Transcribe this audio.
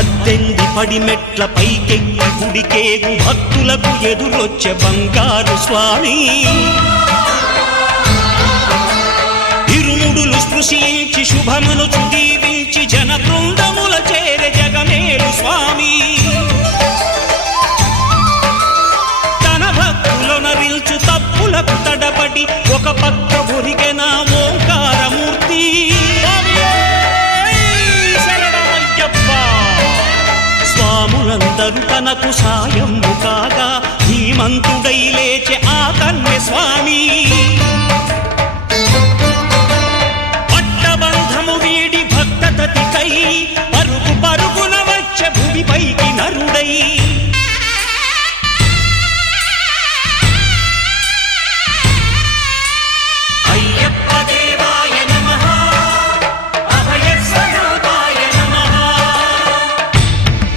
18 పడిమెట్ల పైకెక్కి గుడికేగు భక్తులకు ఎదురొచ్చే బంగారు స్వామి ఇరుముడులు స్పృశించి శుభమును దీవించి జన బృందముల చేరే జగమేలు స్వామి తన భక్తులొనరిల్చు తప్పులకు తడబడి ఒక పక్క ఒరిగెన ఓంకారమూర్తి స్వాములందరూ తనకు సాయము కాగా ధీమంతుడై లేచే ఆ కన్య స్వామి